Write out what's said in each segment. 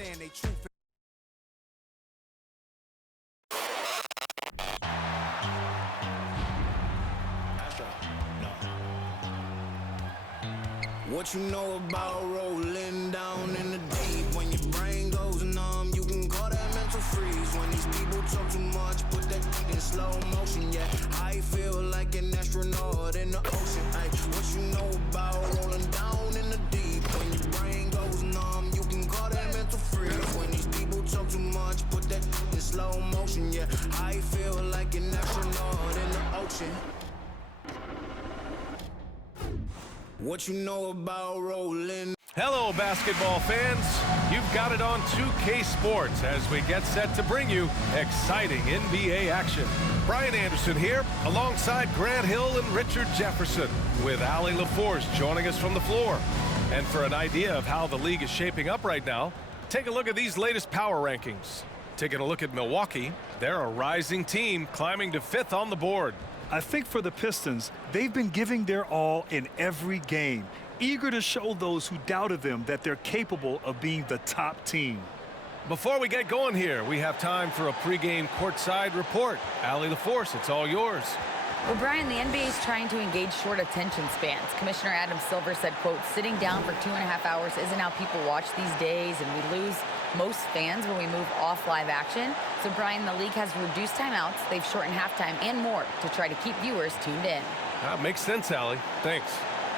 understand they truth. What you know about rolling down in the deep? When your brain goes numb, you can call that mental freeze. When these people talk too much, put that in slow motion. Yeah, I feel like an astronaut in the ocean. Ay, what you know about rolling down in the deep? When your brain goes numb, you can call that mental freeze. When these people talk too much, put that in slow motion. Yeah, I feel like an astronaut in the ocean. What you know about rolling? Hello, basketball fans. You've got it on 2K Sports as we get set to bring you exciting NBA action. Brian Anderson here, alongside Grant Hill and Richard Jefferson, with Allie LaForce joining us from the floor. And for an idea of how the league is shaping up right now, take a look at these latest power rankings. Taking a look at Milwaukee, they're a rising team climbing to 5th on the board. I think for the Pistons, they've been giving their all in every game, eager to show those who doubted them that they're capable of being the top team. Before we get going here, we have time for a pregame courtside report. Allie LaForce, it's all yours. Well, Brian, the NBA is trying to engage short attention spans. Commissioner Adam Silver said, quote, sitting down for 2.5 hours isn't how people watch these days, and we lose most fans when we move off live action. So, Brian, the league has reduced timeouts, they've shortened halftime and more to try to keep viewers tuned in. That makes sense, Allie. Thanks.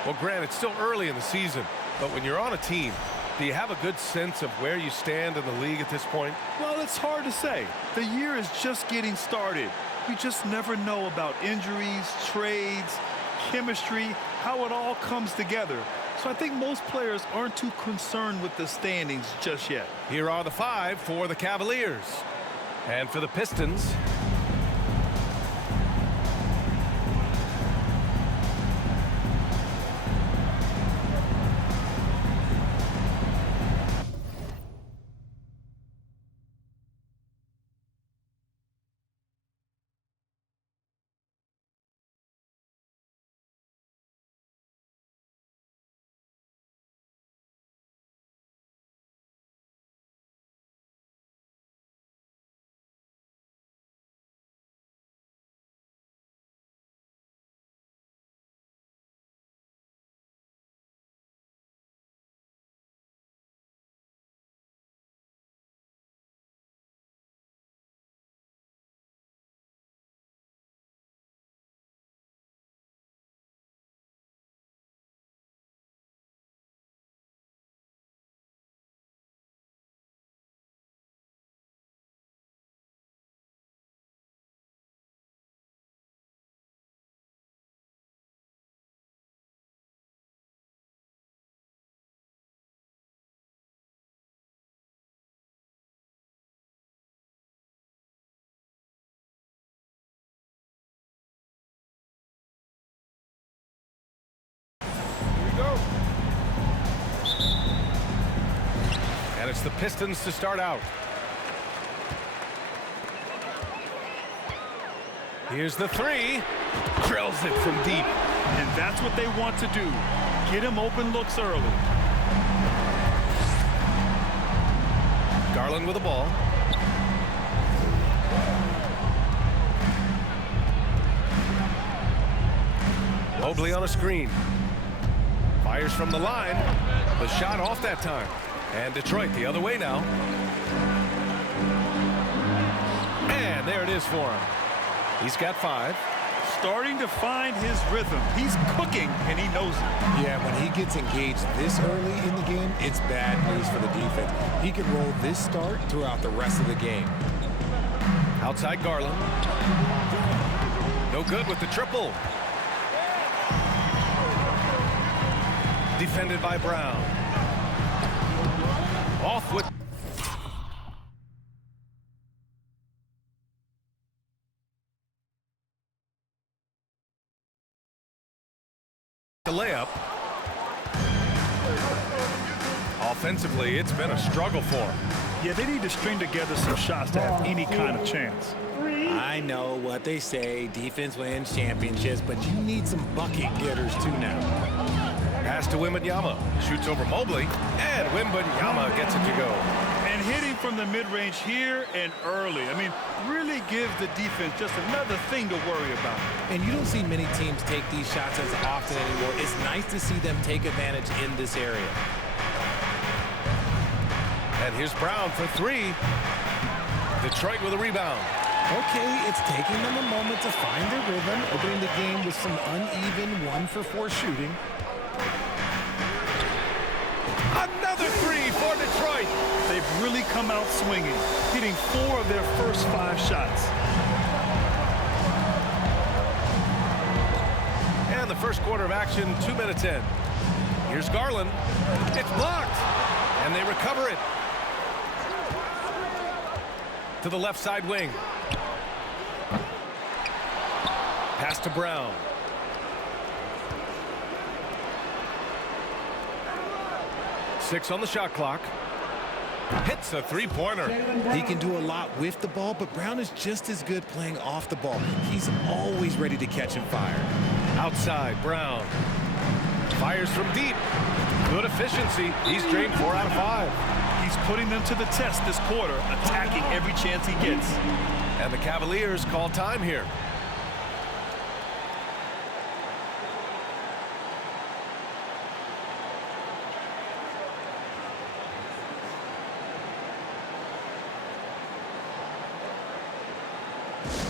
Well, Grant, it's still early in the season, but when you're on a team, do you have a good sense of where you stand in the league at this point? Well, it's hard to say. The year is just getting started. You just never know about injuries, trades, chemistry, how it all comes together. So I think most players aren't too concerned with the standings just yet. Here are the 5 for the Cavaliers. And for the Pistons, and it's the Pistons to start out. Here's the 3. Drills it from deep. And that's what they want to do. Get him open looks early. Garland with the ball. Mobley on a screen. Fires from the line. The shot off that time. And Detroit the other way now. And there it is for him. He's got 5. Starting to find his rhythm. He's cooking, and he knows it. Yeah, when he gets engaged this early in the game, it's bad news for the defense. He can roll this start throughout the rest of the game. Outside Garland. No good with the triple. Defended by Brown. Off with the layup. Offensively, it's been a struggle for him. Yeah, they need to string together some shots to have any kind of chance. I know what they say, defense wins championships, but you need some bucket getters too now. Pass to Wembanyama. Shoots over Mobley, and Wembanyama gets it to go. And the mid-range here and early. I mean, really gives the defense just another thing to worry about. And you don't see many teams take these shots as often anymore. It's nice to see them take advantage in this area. And here's Brown for three. Detroit with a rebound. Okay, it's taking them a moment to find their rhythm, opening the game with some uneven 1-for-4 shooting. Another three for Detroit. They've really come out swinging, hitting 4 of their first 5 shots. And the first quarter of action, 2 minutes in. Here's Garland. It's blocked. And they recover it. To the left side wing. Pass to Brown. Six on the shot clock. Hits a three-pointer. He can do a lot with the ball, but Brown is just as good playing off the ball. He's always ready to catch and fire. Outside, Brown. Fires from deep. Good efficiency. He's drained 4 out of 5. He's putting them to the test this quarter, attacking every chance he gets. And the Cavaliers call time here.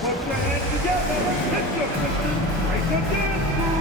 Put your hands together. Let's go, Piston. Break the dance move.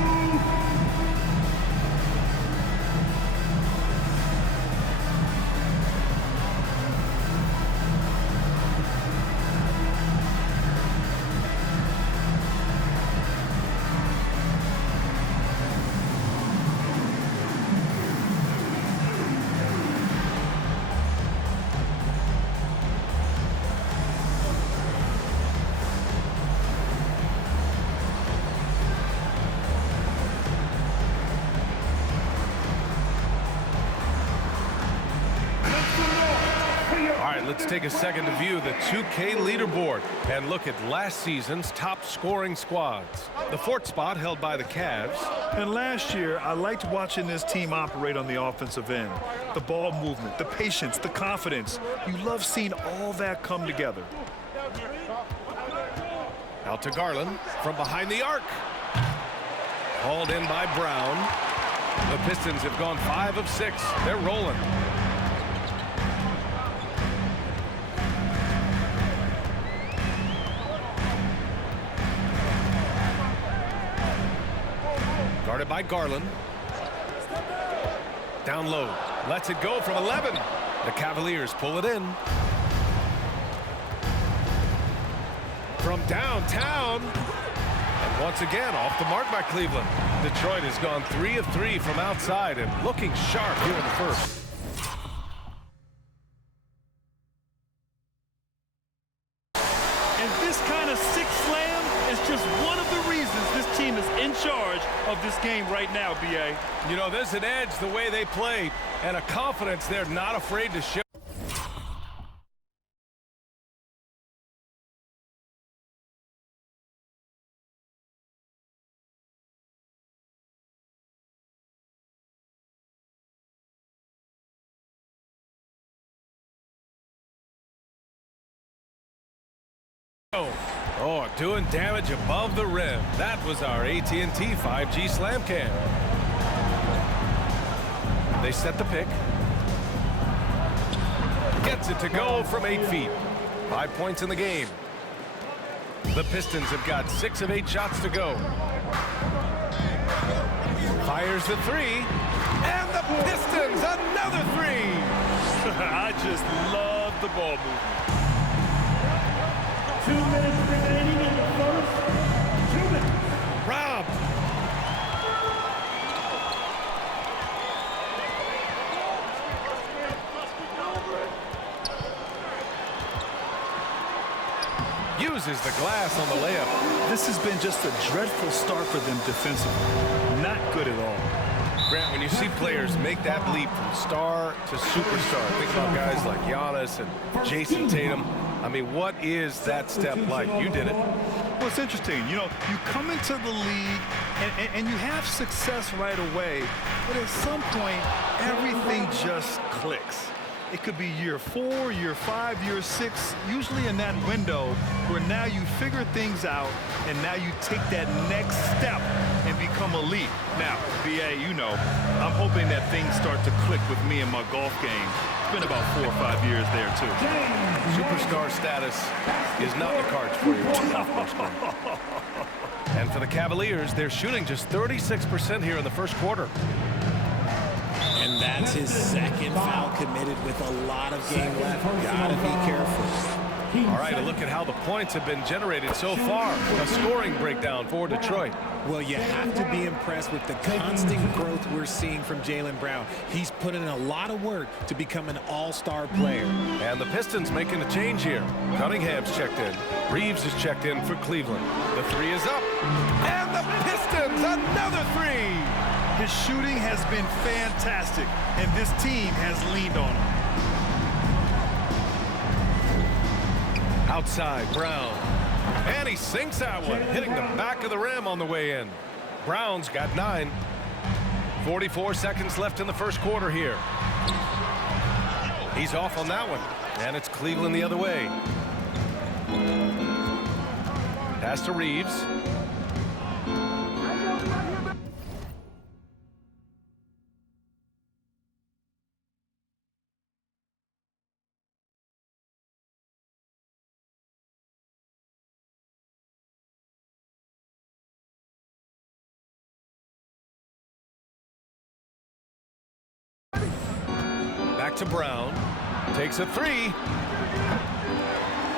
Let's take a second to view the 2K leaderboard and look at last season's top scoring squads. The 4th spot held by the Cavs. And last year, I liked watching this team operate on the offensive end. The ball movement, the patience, the confidence. You love seeing all that come together. Out to Garland from behind the arc. Hauled in by Brown. The Pistons have gone 5 of 6. They're rolling. Guarded by Garland. Down low. Lets it go from 11. The Cavaliers pull it in. From downtown. And once again, off the mark by Cleveland. Detroit has gone 3 of 3 from outside and looking sharp here in the first. And this kind of sixth slam is just one of the reasons this team is in charge of this game right now, B.A. You know, there's an edge the way they play and a confidence they're not afraid to show. Oh, doing damage above the rim. That was our AT&T 5G slam cam. They set the pick. Gets it to go from 8 feet. 5 points in the game. The Pistons have got 6 of 8 shots to go. Fires the 3. And the Pistons, another 3. I just love the ball movement. 2 minutes remaining in the first. 2 minutes. Rob. Uses the glass on the layup. This has been just a dreadful start for them defensively. Not good at all. Grant, when you see players make that leap from star to superstar, think about guys like Giannis and Jason Tatum. I mean, what is that step like? You did it. Well, it's interesting. You know, you come into the league and you have success right away, but at some point, everything just clicks. It could be year 4, year 5, year 6, usually in that window where now you figure things out and now you take that next step and become elite. Now, BA, you know, I'm hoping that things start to click with me in my golf game. It's been about 4 or 5 years there, too. Superstar status is not in the cards for you right now, freshman. And for the Cavaliers, they're shooting just 36% here in the first quarter. And that's his second foul committed with a lot of game left. Gotta be careful. All right, a look at how the points have been generated so far. A scoring breakdown for Detroit. Well, you have to be impressed with the constant growth we're seeing from Jaylen Brown. He's put in a lot of work to become an all-star player. And the Pistons making a change here. Cunningham's checked in. Reeves is checked in for Cleveland. The three is up. And the Pistons, another three. His shooting has been fantastic, and this team has leaned on him. Outside, Brown. And he sinks that one, hitting the back of the rim on the way in. Brown's got 9. 44 seconds left in the first quarter here. He's off on that one, and it's Cleveland the other way. Pass to Reeves. Back to Brown. Takes a 3.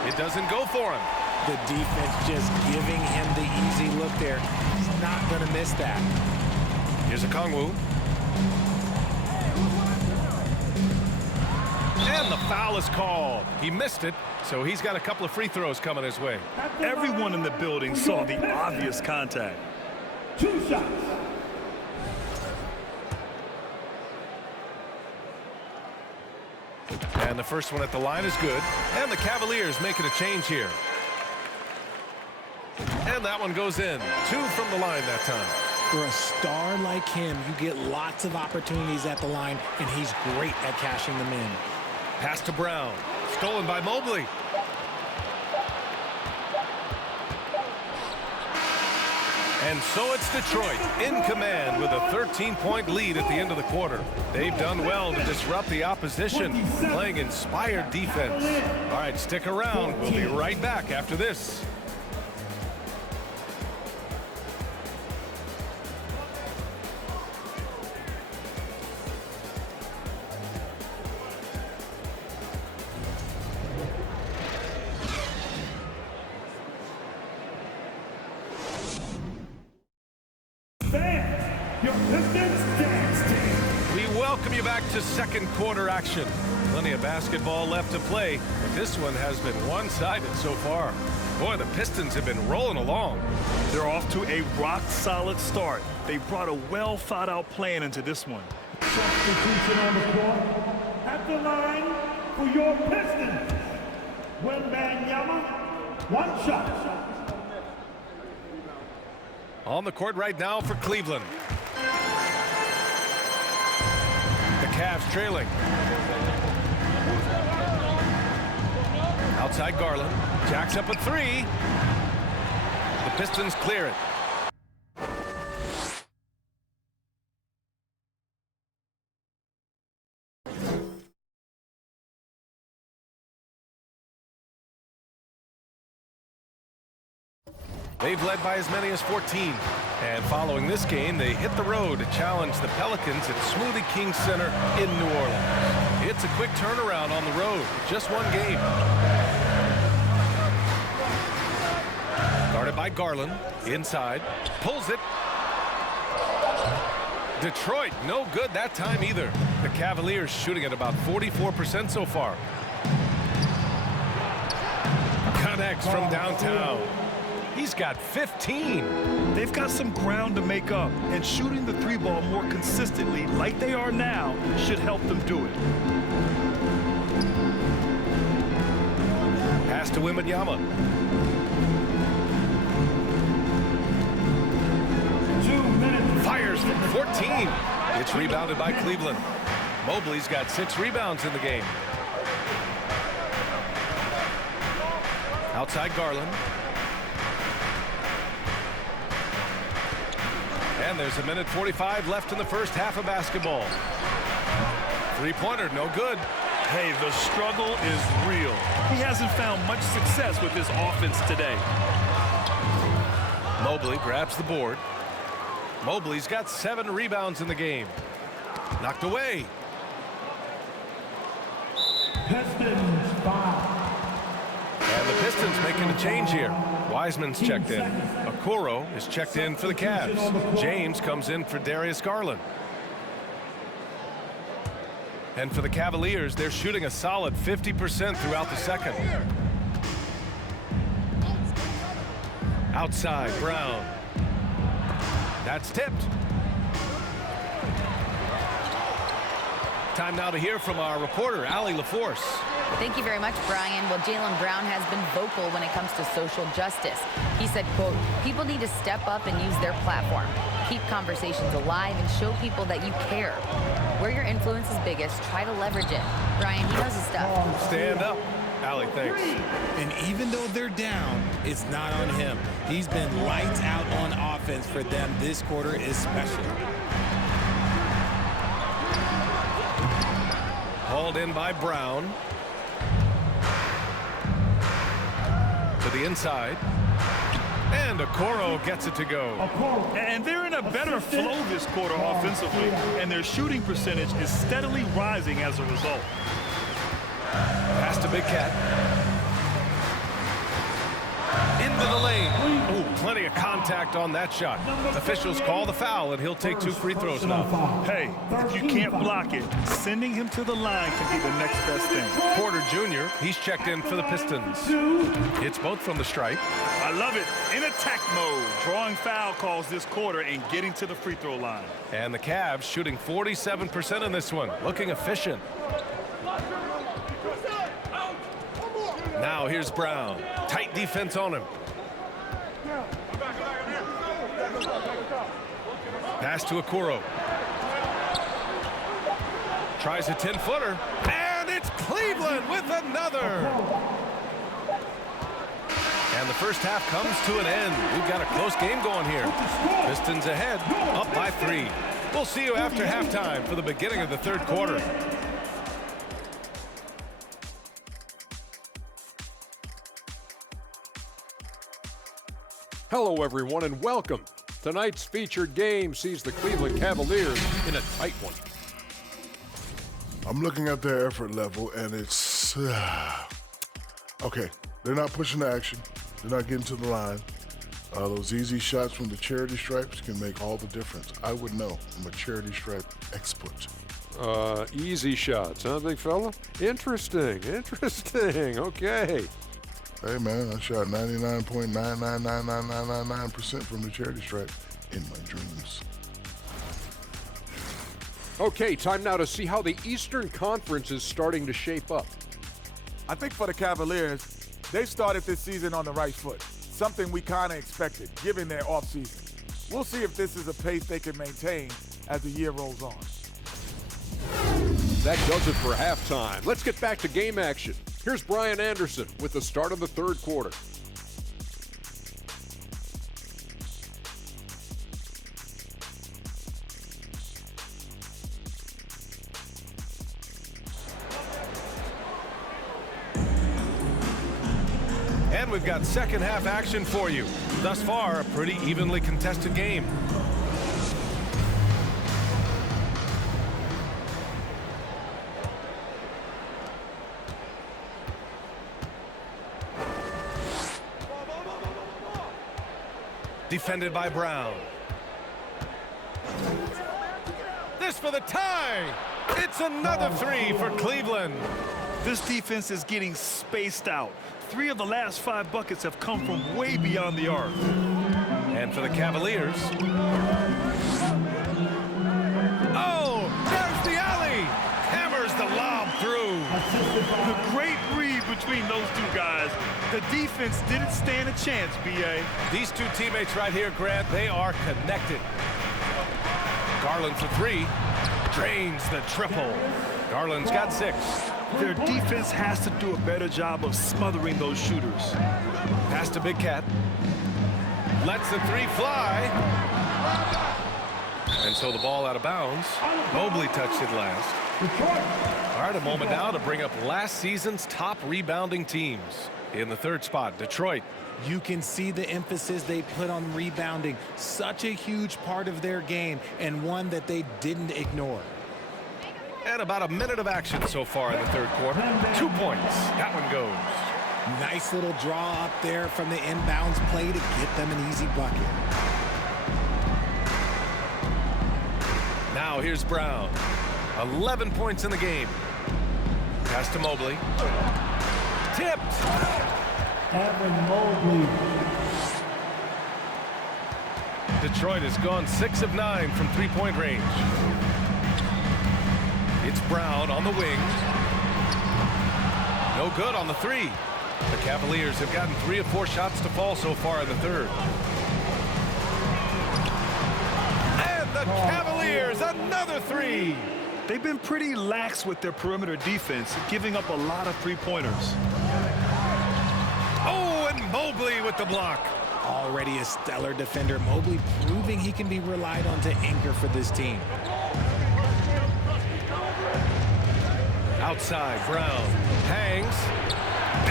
It doesn't go for him. The defense just giving him the easy look there. He's not going to miss that. Here's a Kongwu. And the foul is called. He missed it, so he's got a couple of free throws coming his way. Everyone in the building saw the obvious contact. 2 shots. And the first one at the line is good. And the Cavaliers making a change here. And that one goes in. 2 from the line that time. For a star like him, you get lots of opportunities at the line, and he's great at cashing them in. Pass to Brown. Stolen by Mobley. And so it's Detroit in command with a 13-point lead at the end of the quarter. They've done well to disrupt the opposition, playing inspired defense. All right, stick around. We'll be right back after this. Your Pistons dance team. We welcome you back to second quarter action. Plenty of basketball left to play, but this one has been one-sided so far. Boy, the Pistons have been rolling along. They're off to a rock-solid start. They brought a well-thought-out plan into this one. Substitution on the court. At the line for your Pistons. Wembanyama, 1 shot. On the court right now for Cleveland. The Cavs trailing. Outside Garland. Jacks up a 3. The Pistons clear it. They've led by as many as 14. And following this game, they hit the road to challenge the Pelicans at Smoothie King Center in New Orleans. It's a quick turnaround on the road. Just 1 game. Guarded by Garland. Inside. Pulls it. Detroit, no good that time either. The Cavaliers shooting at about 44% so far. Connects from downtown. He's got 15. They've got some ground to make up, and shooting the 3-ball more consistently like they are now should help them do it. Pass to Wembanyama. 2 minutes. Fires from 14. It's rebounded by Cleveland. Mobley's got 6 rebounds in the game. Outside Garland. And there's 1:45 left in the first half of basketball. Three-pointer, no good. Hey, the struggle is real. He hasn't found much success with his offense today. Mobley grabs the board. Mobley's got 7 rebounds in the game. Knocked away. Pistons foul. And the Pistons making a change here. Wiseman's checked in. Okoro is checked in for the Cavs. James comes in for Darius Garland. And for the Cavaliers, they're shooting a solid 50% throughout the second. Outside, Brown. That's tipped. Time now to hear from our reporter, Allie LaForce. Thank you very much, Brian. Well, Jaylen Brown has been vocal when it comes to social justice. He said, quote, people need to step up and use their platform. Keep conversations alive and show people that you care. Where your influence is biggest, try to leverage it. Brian, he knows his stuff. Stand up. Allie, thanks. And even though they're down, it's not on him. He's been lights out on offense for them this quarter especially. Hauled in by Brown. To the inside. And Okoro gets it to go. And they're in a better flow this quarter offensively, and their shooting percentage is steadily rising as a result. Pass to Big Cat. Into the lane. Oh, plenty of contact on that shot. Officials call the foul, and he'll take 2 free throws now. Hey, if you can't block it, sending him to the line can be the next best thing. Porter Jr., he's checked in for the Pistons. Hits both from the stripe. I love it. In attack mode, drawing foul calls this quarter and getting to the free throw line. And the Cavs shooting 47% in this one, looking efficient. Now here's Brown. Tight defense on him. Pass to Okoro. Tries a 10-footer. And it's Cleveland with another. And the first half comes to an end. We've got a close game going here. Pistons ahead, up by 3. We'll see you after halftime for the beginning of the third quarter. Hello, everyone, and welcome. Tonight's featured game sees the Cleveland Cavaliers in a tight one. I'm looking at their effort level, and it's... okay, they're not pushing the action. They're not getting to the line. Those easy shots from the charity stripes can make all the difference. I would know. I'm a charity stripe expert. Easy shots, huh, big fella? Interesting. Okay. Hey, man, I shot 99.9999999% from the charity stripe in my dreams. Okay, time now to see how the Eastern Conference is starting to shape up. I think for the Cavaliers, they started this season on the right foot, something we kind of expected, given their offseason. We'll see if this is a pace they can maintain as the year rolls on. That does it for halftime. Let's get back to game action. Here's Brian Anderson with the start of the third quarter. And we've got second half action for you. Thus far, a pretty evenly contested game. Defended by Brown. This for the tie. It's another 3 for Cleveland. This defense is getting spaced out. 3 of the last 5 buckets have come from way beyond the arc. And for the Cavaliers. Oh, there's the alley. Hammers the lob through. The great read between those 2 guys. The defense didn't stand a chance, B.A. These 2 teammates right here, Grant, they are connected. Garland for 3. Drains the triple. Garland's got 6. Their defense has to do a better job of smothering those shooters. Pass to Big Cat. Lets the three fly. And so the ball out of bounds. Mobley touched it last. All right, a moment now to bring up last season's top rebounding teams. In the third spot, Detroit. You can see the emphasis they put on rebounding. Such a huge part of their game, and one that they didn't ignore. And about a minute of action so far in the third quarter. 2 points. That one goes. Nice little draw up there from the inbounds play to get them an easy bucket. Now here's Brown. 11 points in the game. Pass to Mobley. Tipped. Evan Mobley. Detroit has gone 6 of 9 from three-point range. It's Brown on the wing. No good on the three. The Cavaliers have gotten 3 of 4 shots to fall so far in the third. And the Cavaliers, another three. They've been pretty lax with their perimeter defense, giving up a lot of three-pointers. Oh, and Mobley with the block. Already a stellar defender, Mobley proving he can be relied on to anchor for this team. Outside, Brown hangs,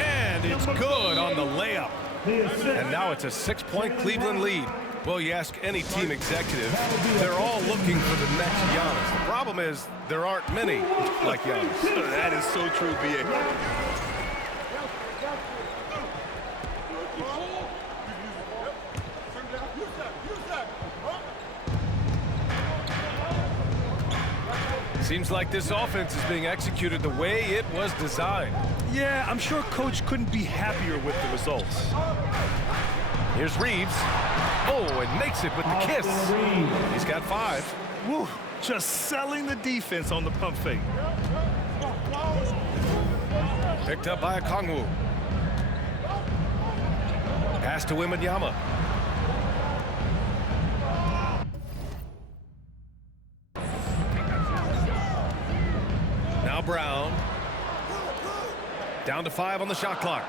and it's good on the layup. And now it's a 6-point Cleveland lead. Well, you ask any team executive, they're all looking for the next Giannis. The problem is there aren't many like Giannis. That is so true, B.A. Seems like this offense is being executed the way it was designed. Yeah, I'm sure Coach couldn't be happier with the results. Here's Reeves. Oh, and makes it with the kiss. He's got 5. Woo, just selling the defense on the pump fake. Picked up by Okongwu. Pass to Wembanyama. Now Brown. Down to 5 on the shot clock.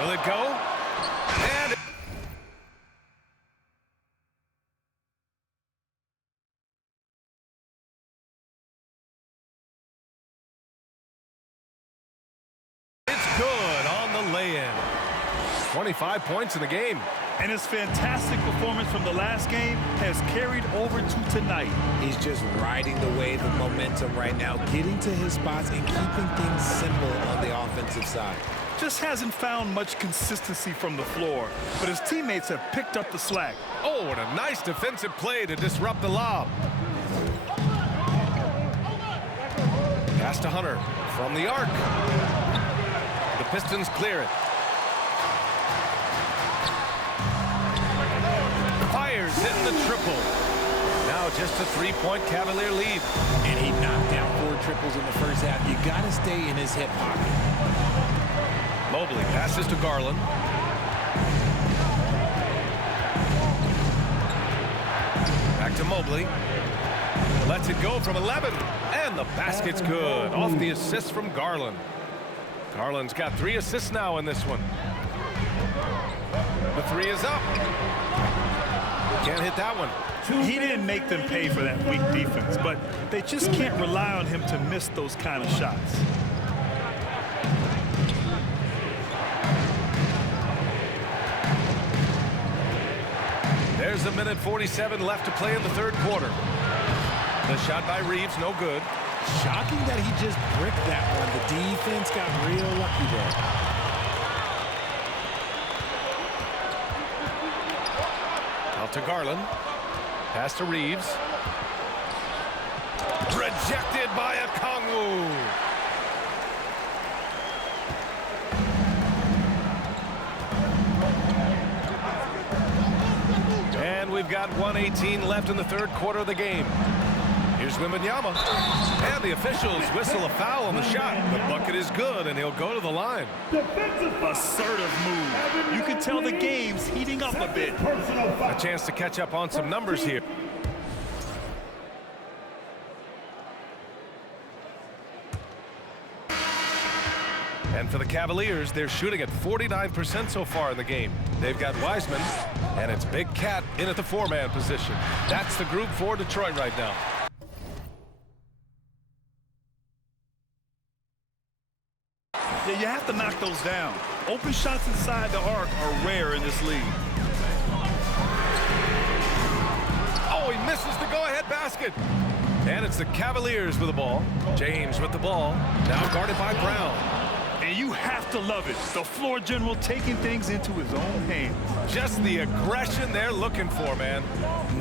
Will it go? And it's good on the lay-in. 25 points in the game. And his fantastic performance from the last game has carried over to tonight. He's just riding the wave of momentum right now, getting to his spots and keeping things simple on the offensive side. Just hasn't found much consistency from the floor, but his teammates have picked up the slack. Oh, and a nice defensive play to disrupt the lob. Pass to Hunter from the arc. The Pistons clear it. Fires in the triple. Now just a 3-point Cavalier lead. And he knocked down 4 triples in the first half. You got to stay in his hip pocket. Mobley passes to Garland. Back to Mobley. Lets it go from 11. And the basket's good. Off the assist from Garland. Garland's got 3 assists now in this one. The 3 is up. Can't hit that one. He didn't make them pay for that weak defense, but they just can't rely on him to miss those kind of shots. There's a minute 47 left to play in the third quarter. The shot by Reeves, no good. Shocking that he just bricked that one. The defense got real lucky there. Out to Garland. Pass to Reeves. Rejected by Okongwu. And we've got 1:18 left in the third quarter of the game. Here's Wembanyama. And the officials whistle a foul on the shot. The bucket is good, and he'll go to the line. Assertive move. You can tell the game's heating up a bit. A chance to catch up on some numbers here. And for the Cavaliers, they're shooting at 49% so far in the game. They've got Wiseman, and it's Big Cat in at the 4-man position. That's the group for Detroit right now. Yeah, you have to knock those down. Open shots inside the arc are rare in this league. Oh, he misses the go-ahead basket. And it's the Cavaliers with the ball. James with the ball, now guarded by Brown. And you have to love it. The floor general taking things into his own hands. Just the aggression they're looking for, man.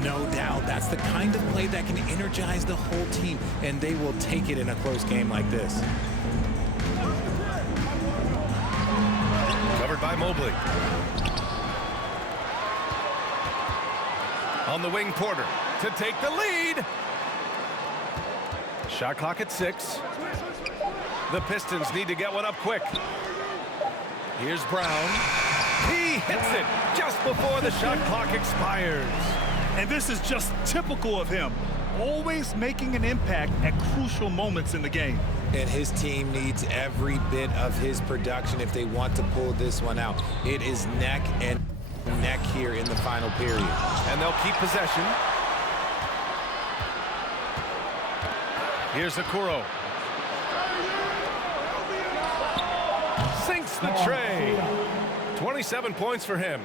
No doubt. That's the kind of play that can energize the whole team, and they will take it in a close game like this. Covered by Mobley. On the wing, Porter to take the lead. Shot clock at 6. The Pistons need to get one up quick. Here's Brown. He hits it just before the shot clock expires. And this is just typical of him. Always making an impact at crucial moments in the game. And his team needs every bit of his production if they want to pull this one out. It is neck and neck here in the final period. And they'll keep possession. Here's Okoro. Sinks the tray. 27 points for him.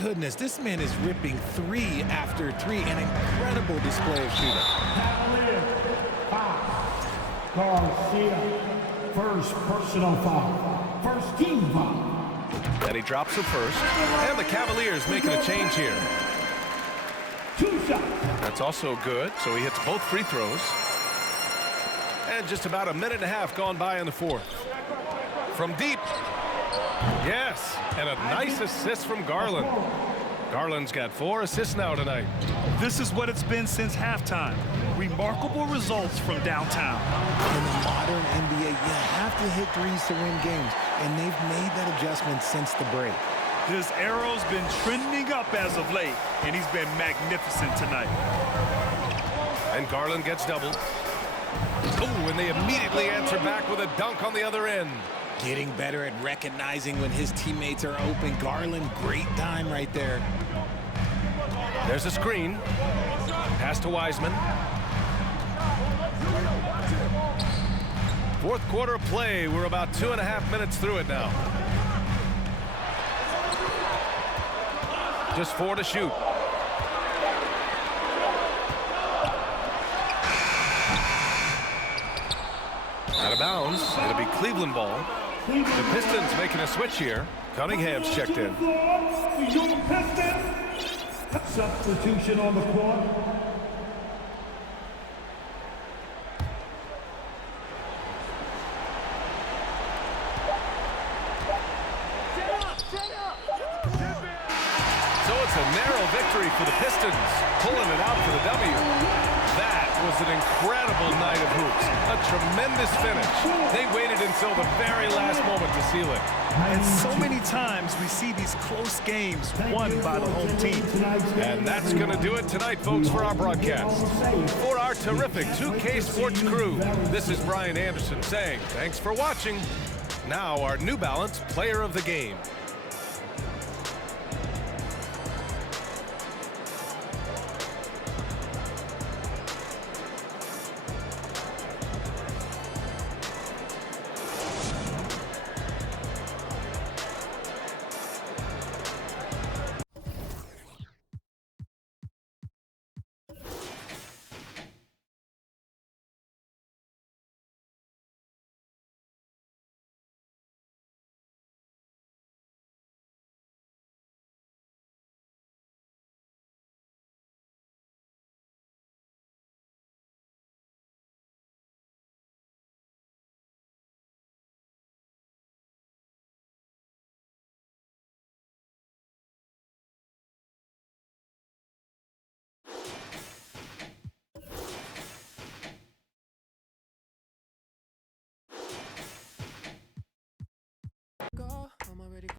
Goodness, this man is ripping 3 after 3. An incredible display of shooting. Garcia, first personal foul, first team foul. And he drops it first. And the Cavaliers making a change here. 2 shots. That's also good, so he hits both free throws. And just about a minute and a half gone by in the 4th. From deep. Yes, and a nice assist from Garland. Garland's got 4 assists now tonight. This is what it's been since halftime. Remarkable results from downtown. In the modern NBA, you have to hit threes to win games, and they've made that adjustment since the break. His arrow's been trending up as of late, and he's been magnificent tonight. And Garland gets doubled. Oh, and they immediately answer back with a dunk on the other end. Getting better at recognizing when his teammates are open. Garland, great time right there. There's a screen. Pass to Wiseman. 4th quarter of play. We're about 2.5 minutes through it now. Just 4 to shoot. Out of bounds. It'll be Cleveland ball. The Pistons making a switch here. Cunningham's checked in. Substitution on the court. So it's a narrow victory for the Pistons, pulling it out for the W. That was an incredible night of hoops. A tremendous finish. They waited until the very last moment to seal it. And so many times we see these close games won by the home team. And that's going to do it tonight, folks, for our broadcast. For our terrific 2K Sports crew, this is Brian Anderson saying thanks for watching. Now our New Balance Player of the Game.